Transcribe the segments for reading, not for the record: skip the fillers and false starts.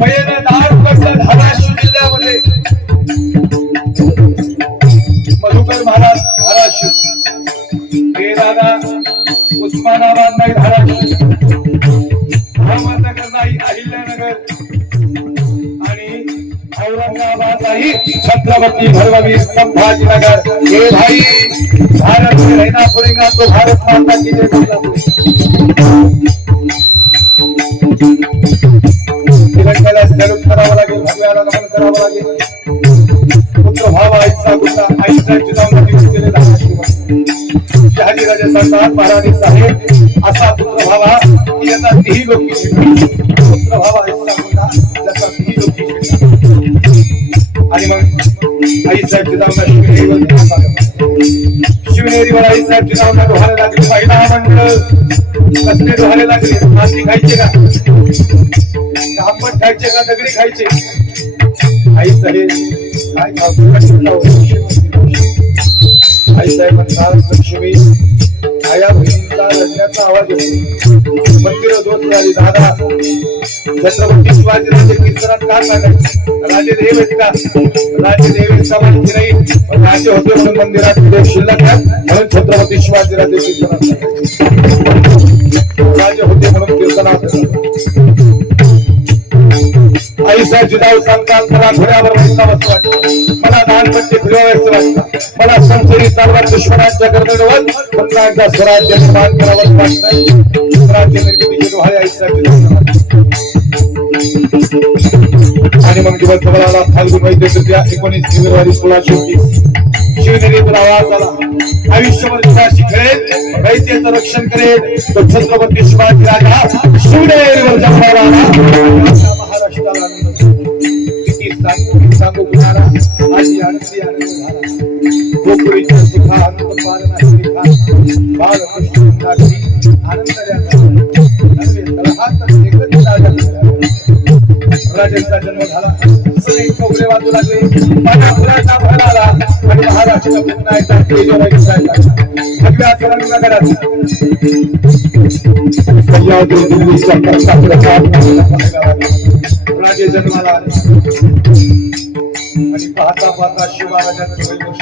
पहिल्यांदा धारपडलं धाराशिव जिल्ह्यामध्ये मधुकर महाराज धाराशिव, हे दादा उस्मानाबाद नाही धाराशिव, अहमदनगर नाही अहिल्यानगर आणि औरंगाबाद नाही छत्रपती भरभवी संभाजीनगर। हे भाई भारत में रहना पड़ेगा तो भारत माता की जय बोलना पड़ेगा। तिरंग्याला सॅल्यूट करावं लागेल, भगव्याला नमन करावं लागेल। पुत्र भावा आईचा गुंडा आईचा जिजाऊंना दिवस गेले धाराशिव, शहाजीराजे सरकार महाराणी साहेब असा पुत्र भावा की याचा तीही लोकी पुत्र भावा आईचा गुंडा ज्याचा तीही लोकी आणि मग आईसाहेब जिजाऊंना शिवनेरीवर आईसाहेब जिजाऊंना डोहायला लागले। महिला मंडळ कसले डोहायला लागले? माती खायचे का, आंबट खायचे का, दगडी खायचे? आई साहेब काय आई साहेब म्हणतात लक्ष्मी आया बहिणीचा लढण्याचा आवाज येतो, मंदिर दोष झाली दादा। छत्रपती शिवाजीराजे कीर्तनात का सांगायचे? राजे देव आहेत का? राजे देव समाजाचे नाही, राजे होते म्हणून मंदिरात देव शिल्लक आहे म्हणून छत्रपती शिवाजीराजे कीर्तनात राजे होते म्हणून कीर्तनात। आईसाहेब जिजाऊ सांगतात मला घोड्यावर बसावंच वाटतं, मला दानपट्टे फिरवायचं वाटतं, मला संसदी चालवत दुश्मनांच्या गर्दनीवर पुन्हा एकदा स्वराज्य निर्माण करावंच वाटतं। स्वराज्य निर्मितीचे डोहाळे आईसाहेब जिजाऊ आणि मग दिवस जवळाला फाल्गुन वैद्य तृतीया 19 फेब्रुवारी 1630 शिवनेरीतून आवाज आला, आयुष्यभर शिवाशी खेळेल, रयतेचं रक्षण करेल तो छत्रपती शिवाजी राजा शिवनेरीवर जन्माला आला। महाराष्ट्राला किती सांगू कुणाला आजी आनंदी आनंद झाला। गोकुळीच्या सुखा आनंद पालना श्रीखा बालकृष्ण आनंद राजांचा जन्म झाला, सगळे चौघडे वाजू लागले, पाण्यापुराचा भर आला आणि महाराष्ट्र पुन्हा एकदा तेजोमय दिसायला लागला। भगव्या रंगनगरात सह्याद्री दिल्लीच्या प्रतापगडात राजे जन्माला आले आणि पाहता पाहता शिवराजांचं वैभव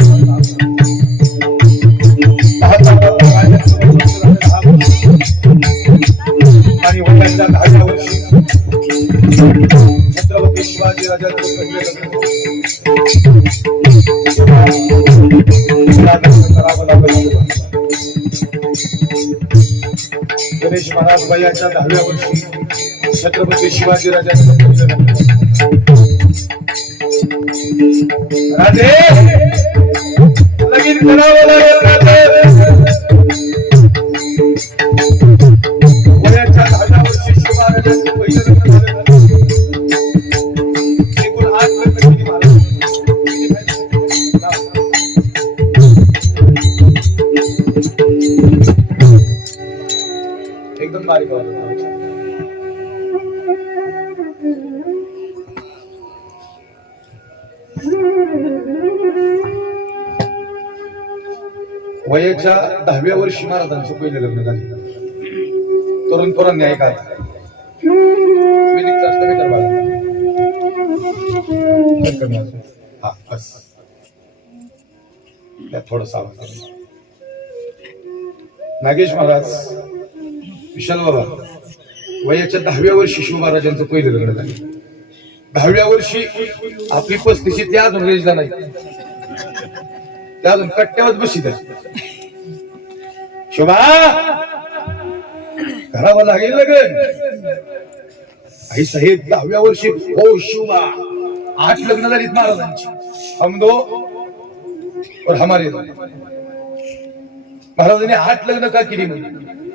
पाहता पाहता राजांचं आणि वयाच्या 10व्या वर्षी छत्रपती शिवाजी राजांचं पहिले लग्न करावं लागलं। गणेश महाराज वयाच्या 10व्या वर्षी छत्रपती शिवाजी राजांचं पहिले लग्न। राजे लगीन करावं लागेल राजे। वयाच्या 10व्या वर्षी शिवराजांचं पहिले लग्न झालं। एकदम बारीक वयाच्या 10व्या वर्षी महाराजांचं पहिले लग्न झाले। तरुण पोरांनी ऐका, थोडस नागेश महाराज विशाल बाबा वयाच्या 10व्या वर्षी शिव महाराजांचं पहिलं लग्न झालं। 10व्या वर्षी आपली 35 त्या अजून रेजला नाही, त्या अजून कट्ट्यावर बशीत शोभा करावं लागेल लगन। आई साहेब 10व्या वर्षी हो शिवबा 8 लग्न झालीत महाराजांची, हम दो और हमारे दो। महाराजांनी 8 लग्न का केली म्हणजे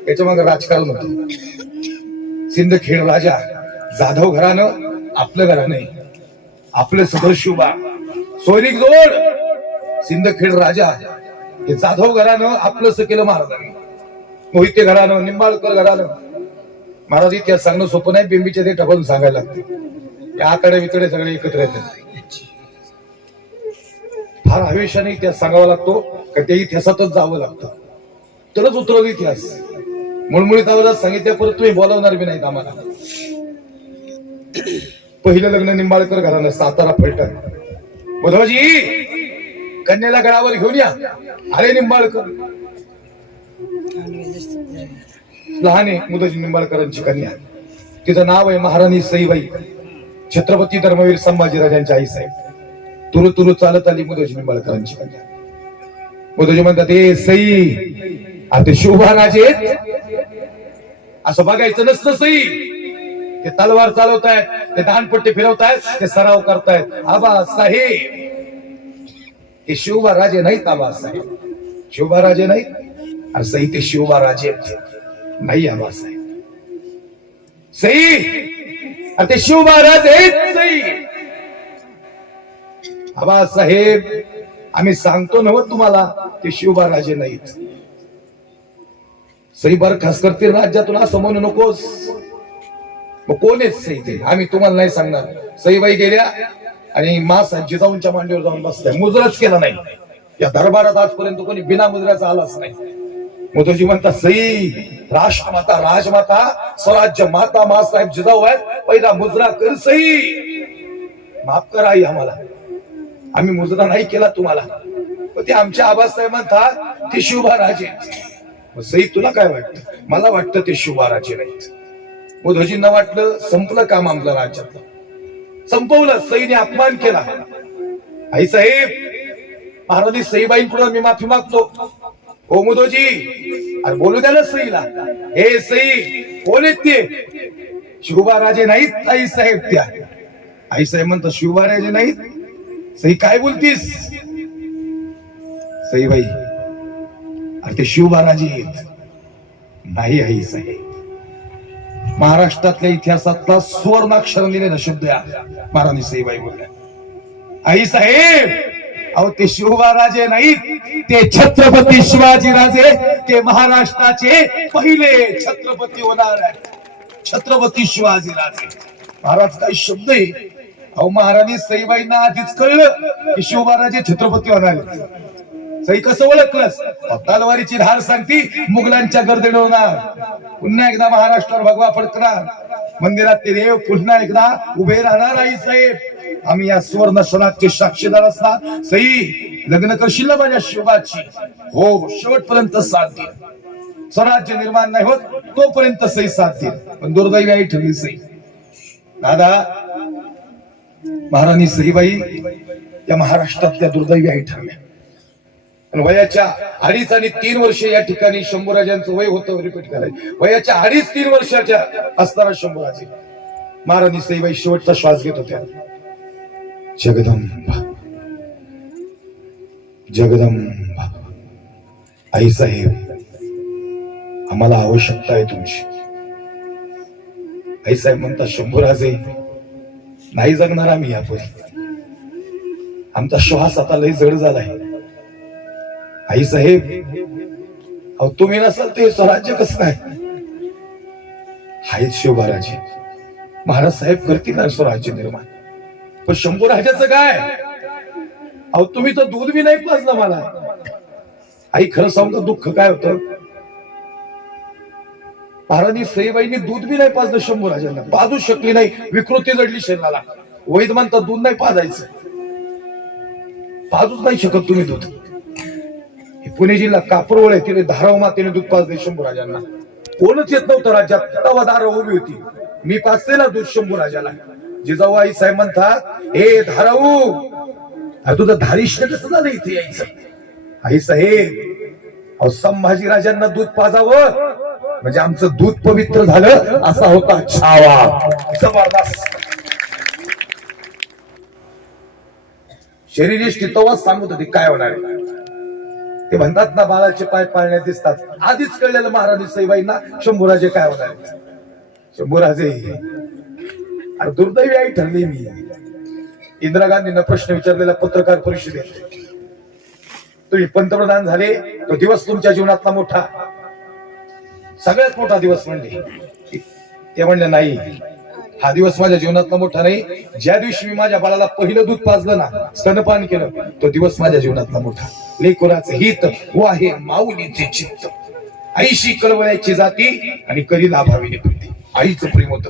याच्या मागे राजकारण होतं। सिंदखेड राजा जाधव घरानं आपलं घराणं आहे, आपलं सदर शिवबा सोयरीक जोड सिंदखेड राजा हे जाधव घरानं आपलंच केलं महाराजांनी। मोहिते घरानं, निंबाळकर घरानं। महाराज इतिहास सांगणं सोपं नाही, बिंबीचे ते टपालून सांगायला लागते। या आकडे वितडे सगळे एकत्र येतात। फार हवेशाने इतिहास सांगावा लागतो का, त्या इतिहासातच जावं लागतं तरच उतरवलं इतिहास। मुळमुळीत आवाजात सांगितल्या परत तुम्ही बोलावणार बी नाहीत आम्हाला. पहिलं लग्न निंबाळकर घरानं, सातारा फलटण. बुधवाजी कन्याला गळावर घेऊन या. अरे निंबाळकर लहान आहे, मुदजी निंबाळकरांची कन्या. तिचं नाव आहे महाराणी सईबाई. छत्रपती धर्मवीर संभाजीराजांच्या आई साहेब. तुरु तुरु चालत आली मुदजी निंबाळकरांची कन्या. मुदजी म्हणतात ए सई, आता शोभाराजे असं बघायचं नसतं सई. ते तलवार चालवतायत, ते दानपट्टी फिरवतायत, ते सराव करतायत. आबा साहेब हे शिवबाराजे नाहीत. आबा साहेब शिवबाराजे नाहीत. अरे सई ते शिवबाराजे नाही. आबा साहेब सई अरे ते शिवबाराजे आहेत सई. आबा साहेब आम्ही सांगतो नव तुम्हाला, ते शिवबाराजे नाहीत. सई बरखास्त करतील राज्यातून असं म्हणू नकोस. मग कोण आहेत सई ते आम्ही तुम्हाला नाही सांगणार. सईबाई गेल्या आणि मासाहेब जिजाऊंच्या मांडीवर जाऊन बसल्या. मुजराच केला नाही या दरबारात आजपर्यंत कोणी बिना मुजऱ्याचा आलाच नाही. मोदीजी म्हणतात सई राष्ट्रमाता, राजमाता, स्वराज्य माता मासाहेब जिजाऊ आहेत, पहिला मुजरा कर सई. माफ करा आई आम्हाला, आम्ही मुजरा नाही केला तुम्हाला. ते आमच्या आबासाहेब म्हणतात ते शिवबाराजे. सई तुला काय वाटतं? मला वाटतं ते शिवबाराजे नाहीत. मोदीजींना वाटलं संपलं काम आमच्या राज्यातलं, संपवलं. सईने अपमान केला. आई साहेब महाराणी सईबाईंकडून मी माफी मागतो. हो मोदीजी अरे बोलू द्या ना सईला. हे सई कोण आहेत ते? शिवबाराजे नाहीत आई साहेब. त्या आई साहेब म्हणतात शिवबाराजे नाहीत. सई काय बोलतीस? सईबाई अरे ते शिवबाराजे आहेत. नाही आई साहेब, महाराष्ट्रातल्या इतिहासातला सुवर्णाक्षर लिहिलेला शब्द आहे. महाराणी सईबाई बोलल्या. आई साहेब अहो ते शिवबाराजे नाहीत, ते छत्रपती शिवाजी राजे. ते महाराष्ट्राचे पहिले छत्रपती होणार आहेत. छत्रपती शिवाजी राजे. महाराज काही शब्द आहे. अहो महाराणी सईबाईंना आधीच कळलं की शिवबाराजे छत्रपती होणार आहेत. सई कसं ओळखलंस? तलवारीची धार सांगती मुघलांच्या गर्दीने होणार. पुन्हा एकदा महाराष्ट्रावर भगवा फडकणार. मंदिरात ते देव पुन्हा एकदा उभे राहणार. आई साहेब आम्ही या सुवर्ण क्षणाचे साक्षीदार असणार. सई लग्न करशील ना माझ्या शिवाची? हो शेवटपर्यंत साथ देईल. स्वराज्य निर्माण नाही होत तोपर्यंत सई साथ देईल. पण दुर्दैवी आई ठरली सई. दादा महाराणी सईबाई या महाराष्ट्रातल्या दुर्दैवी आई ठरल्या. वयाच्या 2.5 आणि 3 वर्ष या ठिकाणी शंभूराजांचं वय होतं. रिपीट करायचं, वयाच्या 2.5-3 वर्षाच्या असताना शंभूराजे महाराणी सईबाई शेवटचा श्वास घेत होत्या. जगदंबा जगदंबा आई साहेब आम्हाला आवश्यकता आहे तुमची. आई साहेब म्हणतात शंभूराजे नाही जगणार आम्ही यापुढे. आमचा श्वास आता लय जड झालाय. आई साहेब अहो तुम्ही नसाल ते स्वराज्य कसं काय? हाय शिवबाराजे महाराज साहेब करतील ना स्वराज्य निर्माण. पण शंभूराजाचं काय? अहो तुम्ही तर दूध बी नाही पाजलं मला. आई खरं सांगतो दुःख काय होतं? महाराणी सईबाईंनी दूध बी नाही पाजलं शंभूराजांना. पाजू शकली नाही. विकृती जडली शरीराला. वैद म्हणतात दूध नाही पाजायचं. पाजूच नाही शकत तुम्ही दूध. पुणे जिल्हा कापूरवळ आहे तिने धाराव मातेने दूध पाजले शंभूराजांना. कोणच येत नव्हतं राज्यात. तेव्हा धाराव उभी होती. मी पाजते ना दूध शंभूराजाला. जिजाऊ आई साहेब म्हणतात हे धाराऊ अरे तुझं धारिष्ट कसं झालं इथे यायचं? आई साहेब अहो संभाजीराजांना दूध पाजावं म्हणजे आमचं दूध पवित्र झालं असा होता छावा. जबरदस्त शरीरिष्ट तेव्हाच सांगत होते काय होणार आहे. ते म्हणतात ना बाळाचे पाय पाळण्यात दिसतात. आधीच कळलेलं महाराणी सईबाईंना शंभूराजे काय होणार. शंभूराजे अरे दुर्दैवी आई ठरली मी. इंदिरा गांधींना प्रश्न विचारलेला पत्रकार परिषदेत तुम्ही पंतप्रधान झाले तो दिवस तुमच्या जीवनातला मोठा सगळ्यात मोठा दिवस म्हणले. ते म्हणले नाही हा दिवस माझ्या जीवनातला मोठा नाही. ज्या दिवशी मी माझ्या बाळाला पहिलं दूध पाजलं ना स्तनपान केलं तो दिवस माझ्या जीवनातला मोठा. लेकराचं हित व आहे माऊलीचे चित्त. आईशी कळवळ्याची जाती आणि कधी लाभावी प्रीती. आईचं प्रेम होतं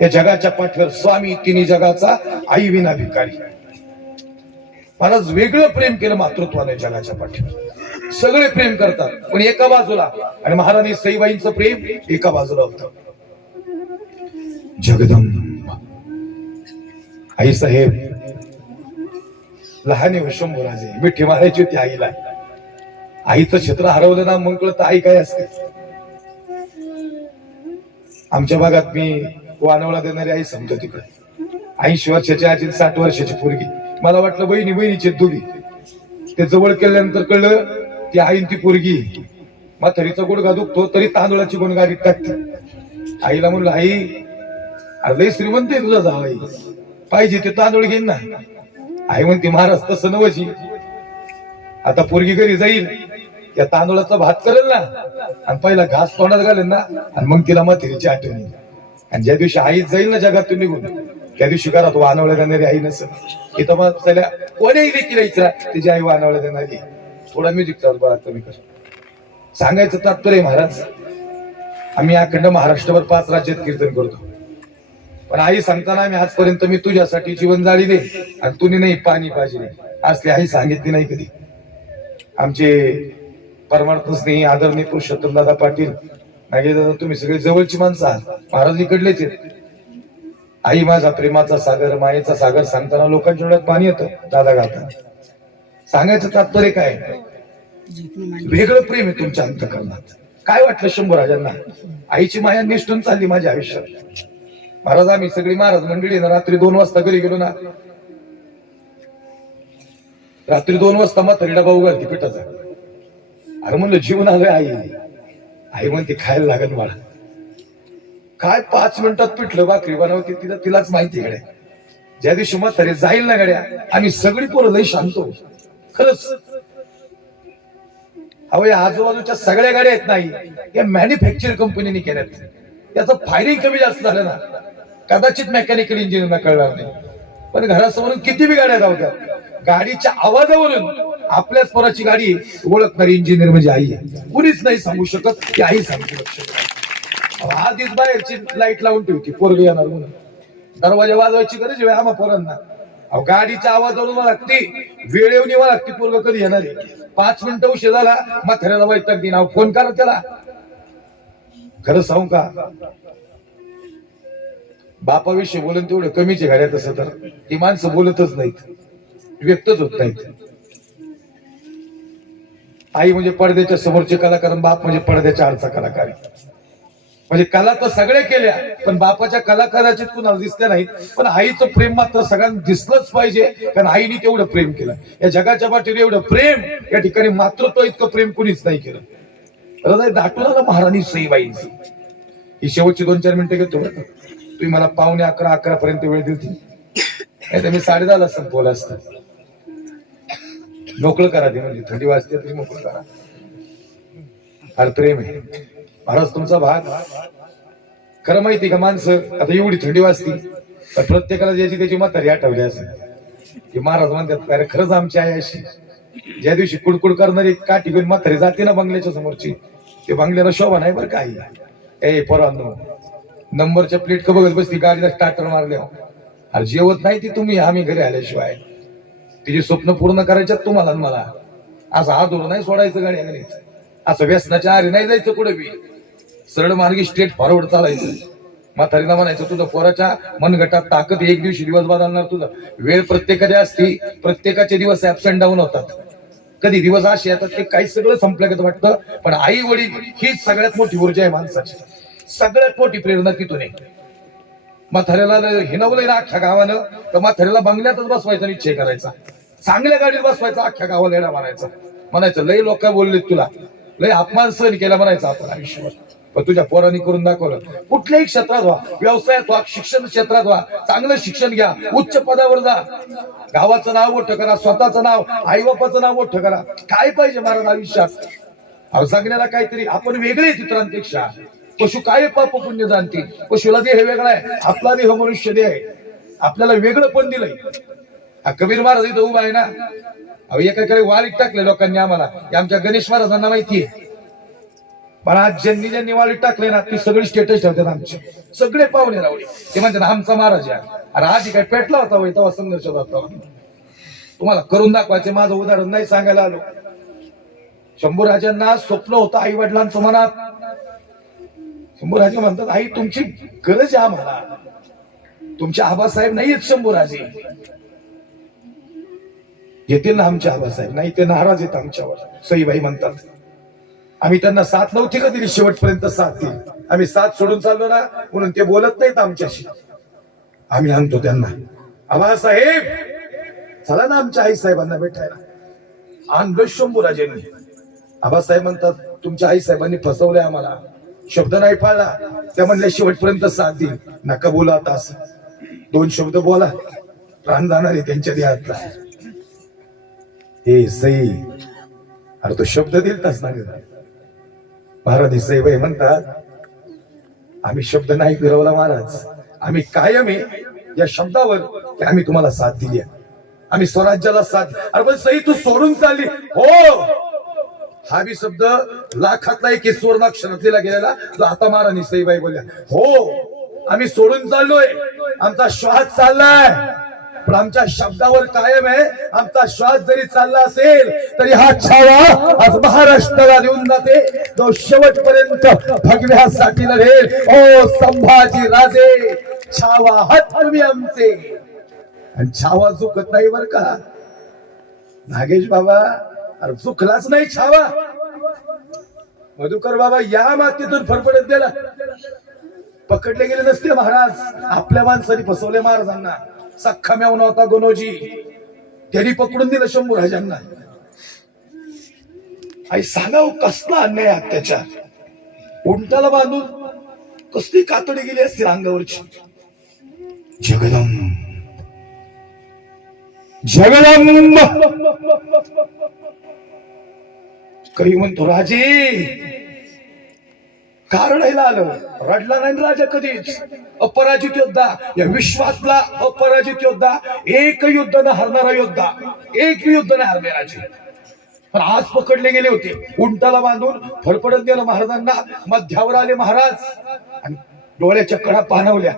या जगाच्या पाठीवर. स्वामी तिन्ही जगाचा, आई विना भिकारी. महाराज वेगळं प्रेम केलं मातृत्वाने जगाच्या पाठीवर. सगळे प्रेम करतात पण एका बाजूला, आणि महाराणी सईबाईंचं प्रेम एका बाजूला होतं. जगदंब आई साहेब लहान शंभूराजे मिठी मारायची होती आईला. आईचं क्षेत्र हरवलं ना मग कळतं आई काय असते. आमच्या भागात मी वानवला देणारी आई समजतो तिकडे. 80 वर्षाची आजी 60 वर्षाची पोरगी. मला वाटलं बहिणीचे दोघी. ते जवळ केल्यानंतर कळलं ती आईन ती पोरगी. म्हातारीचा गुडघा दुखतो तरी तांदूळाची गुणगारीत टाकते. आईला म्हणलं आई अरे लय श्रीमंत आहे तुझा जावई, पाहिजे ते तांदूळ घेईन ना. आई म्हणते महाराज तसं नवची. आता पोरगी घरी जाईल त्या तांदूळाचा भात करेल ना आणि पहिला घास तोंडात घालेल ना आणि मग तिला म्हातारीची आठवण येईल. आणि ज्या दिवशी आई जाईल ना जगातून निघून त्या दिवशी घरात वानवल्या देणारी आई नसेल. इथं मग त्याला कोणीही देखील इचरा तिची आई वानवल्या देणारी. थोडा म्युझिक चालू बघा कमी कर. सांगायचं तात्पर्य महाराज आम्ही अखंड महाराष्ट्रभर 5 राज्यात कीर्तन करतो. पण आई सांगताना आम्ही आजपर्यंत मी तुझ्यासाठी जीवन जाळी दे आणि तुने नाही पाणी पाहिजे असली आई सांगितली नाही कधी. आमचे परमार्थ स्नेही आदरणीय पुरुषोत्तम दादा पाटील नागे दादा तुम्ही सगळे जवळची माणसं आहात. महाराज इकडलेच आहेत. आई माझा प्रेमाचा सागर मायेचा सागर सांगताना लोकांच्या डोळ्यात पाणी येतं दादा गाता. सांगायचं तात्पर्य काय वेगळं प्रेम आहे तुमच्या अंतःकरणात. काय वाटलं शंभूराजांना आईची माया निष्ठून चालली माझ्या आयुष्यात. महाराज आम्ही सगळी महाराज मंडळी ना रात्री 2 वाजता घरी गेलो ना. रात्री 2 वाजता म्हातारी डबा उघडती पिठाचा. अरे म्हणलं जीवन आलोय आई. आई म्हणते खायला लागत मला. काय 5 मिनिटात पिठलं भाकरी बनवते तिलाच माहिती गड्या. ज्या दिवशी म्हातारी जाईल ना गड्या आम्ही सगळी पोरं लई शांतो. खरंच अहो या आजूबाजूच्या सगळ्या गाड्या आहेत नाही या मॅन्युफॅक्चर कंपनीने केल्यात. त्याचं फायरिंग कमी जास्त झालं ना कदाचित मेकॅनिकल इंजिनिअरना कळणार नाही. पण घरासमोरून किती बी गाड्या धावतात गाडीच्या आवाजावरून आपल्याच पोराची गाडी ओळखणारी इंजिनियर म्हणजे आई आहे. कुणीच नाही सांगू शकत की आई सांगू शकत. आधीच बाहेरची लाईट लावून ठेवती पोरगी येणार म्हणून. दरवाजा वाजवायची गरज आहे आम्हा पोरांना. अहो गाडीच्या आवाजावरून मला लागते वेळ येऊन येवा लागते पोरग कधी येणार आहे. 5 मिनिटं उशीर झाला म्हाताऱ्याला वैताग देईन. फोन करा त्याला. खरं सांगू का बापाविषयी बोलून तेवढं कमीचे गाड्या. तसं तर ही माणसं बोलतच नाहीत व्यक्तच होत नाहीत. आई म्हणजे पडद्याच्या समोरचे कलाकार बाप म्हणजे पडद्याच्या आडचा कलाकार. म्हणजे कला तर सगळे केल्या पण बापाच्या कलाकाराचे कुणाला दिसल्या नाहीत. पण आईचं प्रेम मात्र सगळ्यांना दिसलंच पाहिजे कारण आईने तेवढं प्रेम केलं. या जगाच्या पाठीवर एवढं प्रेम या ठिकाणी मातृत्व इतकं प्रेम कुणीच नाही केलं. हृदय दाटून आलं महाराणी सईबाईंचं. ही शेवटची 2-4 मिनिटं घेतो बरं. तुम्ही मला 11:45 पर्यंत वेळ दिली नाही तर मी 10:30 संपवलं असतं. मोकळं करा ती म्हणजे थंडी वाजते तरी मोकळं करा. फार प्रेम आहे महाराज तुमचा भाग. खरं माहिती का माणसं आता एवढी थंडी वाजती तर प्रत्येकाला ज्याची त्याची म्हातारी आठवली असेल की महाराज म्हणतात अरे खरंच आमची आई अशी. ज्या दिवशी कुडकुड करणारी काठी घेऊन म्हातारी जाते ना बंगल्याच्या समोरची ते बंगल्याला शोभा नाही बरं काही. ए पोरांनो नंबरच्या प्लेट का बघत बसती गाडीला स्टार्टर मारले. अरे जेवत नाही ती तुम्ही आम्ही घरी आल्याशिवाय. तिची स्वप्न पूर्ण करायच्यात तुम्हाला मला. असं हात धरून नाही सोडायचं गाडी घरी. असं व्यसनाच्या आरी नाही जायचं कुठे बी. सरळ मार्गी स्ट्रेट फॉरवर्ड चालायचं. म्हातारीला म्हणायचं तुझं पोराच्या मनगटात ताकद एक दिवशी दिवस बदलणार तुझं. वेळ प्रत्येकाची असती प्रत्येकाचे दिवस ऍबसेंट डाऊन होतात. कधी दिवस असे येतात की काही सगळं संपल्यागत वाटतं पण आई वडील हीच सगळ्यात मोठी ऊर्जा आहे माणसाची. सगळ्यात मोठी प्रेरणा तिथून आहे. म्हाताऱ्याला हिनवलंय ना अख्ख्या गावानं तर म्हाताऱ्याला बंगल्यातच बसवायचा निश्चय करायचा. चांगल्या गाडीत बसवायचा अख्ख्या गावाला येणा मारायचा. म्हणायचं लय लोक बोललेत तुला लय अपमान सहन केला म्हणायचा आपण आयुष्यावर. पण तुझ्या पोरांनी करून दाखवलं. कुठल्याही क्षेत्रात व्हा व्यवसायात व्हा शिक्षण क्षेत्रात व्हा चांगलं शिक्षण घ्या उच्च पदावर जा. गावाचं नाव मोठं करा स्वतःचं नाव आई बापाचं नाव मोठं करा. काय पाहिजे महाराज आयुष्यात. अहो सांगण्याला काहीतरी आपण वेगळे इतरांपेक्षा. पशु काय पाप पुण्य जाणते. पशुला देह वेगळा आहे आपला देह मनुष्य देह आहे. आपल्याला वेगळं पण दिलंय. कबीर महाराज इथं उभा आहे ना. अहो एकाकडे वारीत टाकले लोकांनी आम्हाला आमच्या गणेश महाराजांना माहितीये. पण आज ज्यांनी ज्या निवाळी टाकले ना ती सगळी स्टेटस ठेवतात आमचे सगळे पाहुणे रावळे ते म्हणतात आमचा महाराज आहे. अरे आधी काय पेटला होता वय तेव्हा संघर्ष होता. तुम्हाला करून दाखवायचे माझं उदाहरण नाही सांगायला आलो. शंभूराजांना स्वप्न होतं आई वडिलांचं मनात. शंभूराजे म्हणतात आई तुमची गरज आहे आम्हाला. तुमचे आबासाहेब नाहीयेत शंभूराजे. येतील ना आमचे आबासाहेब नाही ते नाराज आहेत आमच्यावर. सईबाई म्हणतात आम्ही त्यांना साथ नव्हती का दिली शेवटपर्यंत साथ दिली. आम्ही साथ सोडून चाललो ना म्हणून ते बोलत नाहीत आमच्याशी. आम्ही आणतो त्यांना आबासाहेब चला ना आमच्या आई साहेबांना भेटायला. आणलो शंभूराजेंनी. आबासाहेब म्हणतात तुमच्या आई साहेबांनी फसवलंय आम्हाला. शब्द नाही पाळला. त्या म्हणल्या शेवटपर्यंत साथ देईल. नका बोला आता असं. 2 शब्द बोला प्राण जाणार आहे त्यांच्या देहातला. हे सई अरे तो शब्द दिलताच ना ग. महाराज सईबाई म्हणतात आम्ही शब्द नाही फिरवला महाराज. आम्ही कायम आहे या शब्दावर की आम्ही तुम्हाला साथ दिली. आम्ही स्वराज्याला साथ. अरे पण सई तू सोडून चालली. हो हा बी शब्द लाखातला एक सुवर्णाक्षरात लिहिला गेलेला जो आता महाराणी सईबाई बोलल्या. हो आम्ही सोडून चाललोय. आमचा श्वास चाललाय पण आमच्या शब्दावर कायम आहे. आमचा श्वास जरी चालला असेल तरी हा छावा आज महाराष्ट्राला देऊन जाते जो शेवटपर्यंत भगव्यासाठी लढेल. ओ संभाजी राजे छावा हात तुम्ही आमचे. आणि छावा चुकत नाही बर का नागेश बाबा. अरे चुकलाच नाही छावा. मधुकर बाबा या मातीतून फरफडत गेला. पकडले गेले नसते महाराज. आपल्या माणसाने फसवले महाराजांना. सख्खा मेवना होता गणोजी त्यांनी पकडून दिलं शंभूराजांना. आई सांगाव कसला अन्याय अत्याचार. उंटाला बांधून कसली कातडी गेली असते अंगावरची. जगदंब जगदंब काही म्हणतो राजे का रडायला आलं. रडला नाही राजा कधीच. अपराजित योद्धा या विश्वातला अपराजित योद्धा. एक युद्ध न हरणारा योद्धा. एक युद्ध न हरणे राजे. पण आज पकडले गेले होते. उंटाला बांधून फरफडत गेलं महाराजांना. मध्यावर आले महाराज आणि डोळ्याच्या कडा पाणवल्या.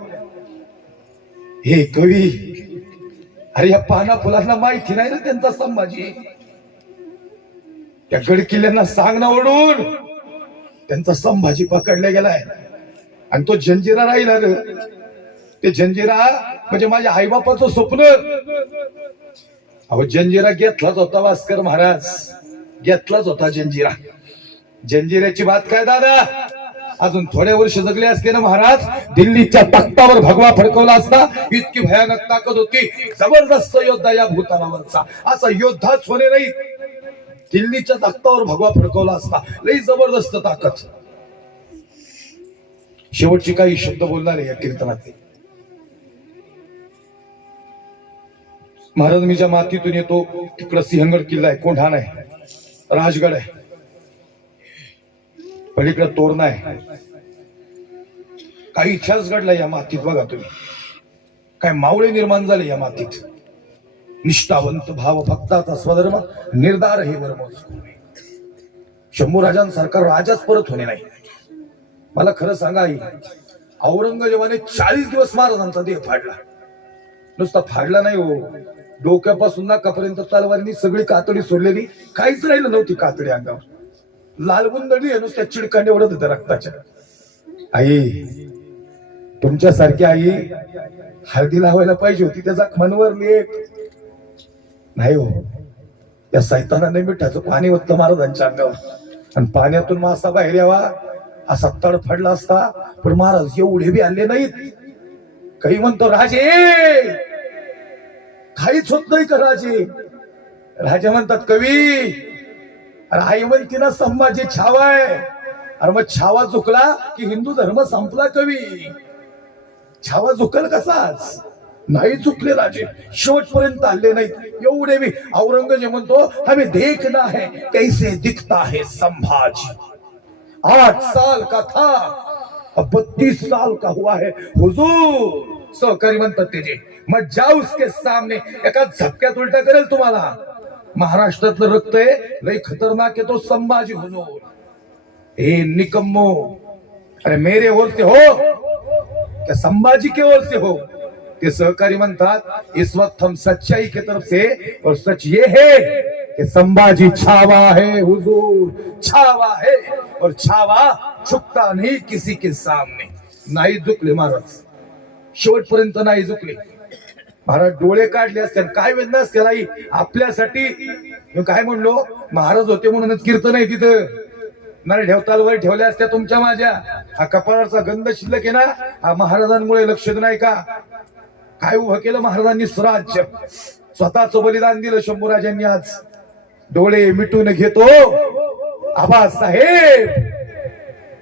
हे कवी अरे या पाना फुलांना माहिती नाही ना त्यांचा संभाजी. त्या गड किल्ल्यांना सांग ना ओढून त्यांचा संभाजी पकडला गेलाय. आणि तो जंजिरा राहिला ग. ते जंजिरा म्हणजे माझ्या आईबापाचं स्वप्न. अहो जंजिरा घेतलाच होता भास्कर महाराज. घेतलाच होता जंजिरा. जंजिऱ्याची बात काय दादा. अजून थोड्या वर्ष जगले असते ना महाराज दिल्लीच्या तख्तावर भगवा फडकवला असता. इतकी भयानक ताकद होती. जबरदस्त योद्धा या भूतानावरचा. असा योद्धाच होणे नाही. दिल्लीच्या तख्तावर भगवा फडकवला असता. लई जबरदस्त ताकद. शेवटची काही शब्द बोलणार आहे या कीर्तनात. महाराज मी ज्या मातीतून येतो तिकडं सिंहगड किल्ला आहे. कोंढाणा आहे. राजगड आहे. पलीकडे तोरणा आहे. काही इतिहास घडला या मातीत बघा तुम्ही. काय मावळे निर्माण झाले या मातीत. निष्ठावंत भाव भक्ताचा स्वधर्म निर्धार हे वरमोज. शंभूराजांसारखा राजाच परत होणे नाही. मला खरं सांगा आई औरंगजेबाने 40 दिवस महाराजांचा देह फाडला. नुसता फाडला नाही हो. डोक्यापासून नाकापर्यंत तलवारीने सगळी कातडी सोडलेली. काहीच राहिलं नव्हती कातडी अंगावर. लालबुंदडी नुसत्या चिडकांडे ओढत होत्या रक्ताच्या. आई तुमच्यासारखी आई हळदी लावायला पाहिजे होती त्या जखमांवर. लेख नाही हो. त्या सैतानाने मिठाचं पाणी होतं महाराजांच्या अंगावर. आणि पाण्यातून मासा बाहेर यावा असा तडफडला असता. पण महाराज एवढे बी आले नाहीत. काही म्हणतो राजे काहीच होत नाही का राजे. राजा म्हणतात कवी अरे आई म्हणती ना संभाजी छावा आहे. अरे मग छावा चुकला की हिंदू धर्म संपला कवी. छावा चुकल कसाच. नाही चुकले राजे. शेवटपर्यंत आले नाही. एवढे बी औरंगजेब म्हणतो हमें देखना है कैसे दिखता है संभाजी. 8 साल का था अब 32 साल का हुआ है हुजूर. सहकारी म्हणतात त्याचे. मग जा उसके सामने एका झपक्यात उलटा करेल तुम्हाला. महाराष्ट्रातलं रक्त आहे लय खतरनाक आहे तो संभाजी हुजूर. हे निकम्मो, अरे मेरे ओर से हो क्या संभाजी के ओर से हो? के सहकारी म्हणतात इस वक्त हम सच्चाई की तरफ से, और सच ये है कि संभाजी छावा है हुजूर, छावा है, और छावा झुकता नहीं किसी के सामने. नाही झुकले महाराज, शेवटपर्यंत नाही झुकले महाराज. डोळे काढले असते काय वेदना असते आई आपल्यासाठी. मी काय म्हणलो, महाराज होते म्हणूनच कीर्तन आहे तिथं. नाही ठेवताल वर ठेवल्या असत्या तुमच्या माझ्या. हा कपाळाचा गंध शिल्लक आहे ना, हा महाराजांमुळे लक्ष नाही का. काय उभं केलं महाराजांनी स्वराज्य, स्वतःच बलिदान दिलं शंभूराजांनी. आज डोळे मिटून घेतो आबासाहेब,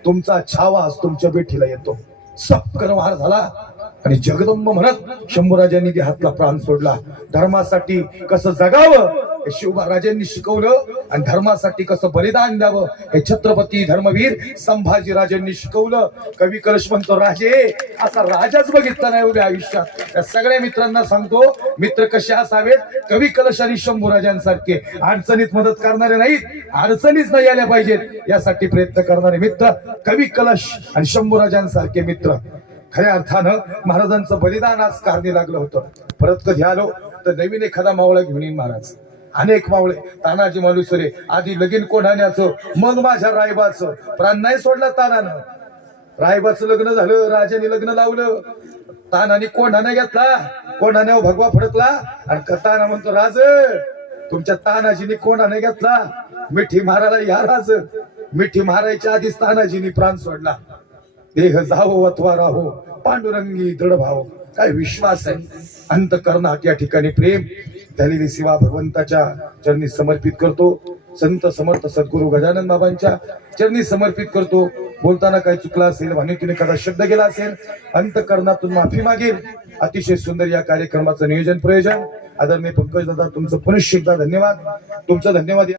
तुमचा छावा आज तुमच्या भेटीला येतो. सपकन वार झाला आणि जगदंब म्हणत शंभूराजांनी हातला प्राण सोडला. धर्मासाठी कसं जगावं हे शिवराजांनी शिकवलं, आणि धर्मासाठी कसं बलिदान द्यावं हे छत्रपती धर्मवीर संभाजीराजांनी शिकवलं. कवी कलश म्हणतो, राजे असा राजाच बघितला नाही उभ्या आयुष्यात. त्या सगळ्या मित्रांना सांगतो, मित्र कसे असावेत, कवी कलश आणि शंभूराजांसारखे. अडचणीत मदत करणारे नाहीत, अडचणीच नाही आल्या पाहिजेत यासाठी प्रयत्न करणारे मित्र, कवी कलश आणि शंभूराजांसारखे मित्र. खऱ्या अर्थानं महाराजांचं बलिदान आज कारणी लागलं होतं. परत कधी आलो तर नवीन एखादा मावळा घेऊन येईन महाराज. अनेक मावळे, तानाजी मालुसरे, आधी लगीन कोढाण्याचं, मग माझ्या रायबाचं. प्राण नाही सोडला तानानं. रायबाचं लग्न झालं, राजाने लग्न लावलं, तानाने कोंढाणा घेतला, कोंढाण्यावर भगवा फडकला, आणि ताना म्हणतो, राज तुमच्या तानाजीने कोंढाणा घेतला, मिठी मारायला या राज. मिठी मारायच्या आधीच तानाजीने प्राण सोडला. देह जावो अथवा राहो, पांडुरंगी दृढ भाव. काय विश्वास आहे अंतकरणात या ठिकाणी प्रेम. झालेली सेवा भगवंताच्या चरणी समर्पित करतो. संत समर्थ सद्गुरु गजानन बाबांच्या चरणी समर्पित करतो. बोलताना काही चुकला असेल, भावनेतून एखादा शब्द गेला असेल, अंतकरणातून माफी मागेल. अतिशय सुंदर या कार्यक्रमाचं नियोजन प्रयोजन आदरणीय पंकज दादा, तुमचं पुनश्च एकदा धन्यवाद. तुमचं धन्यवाद.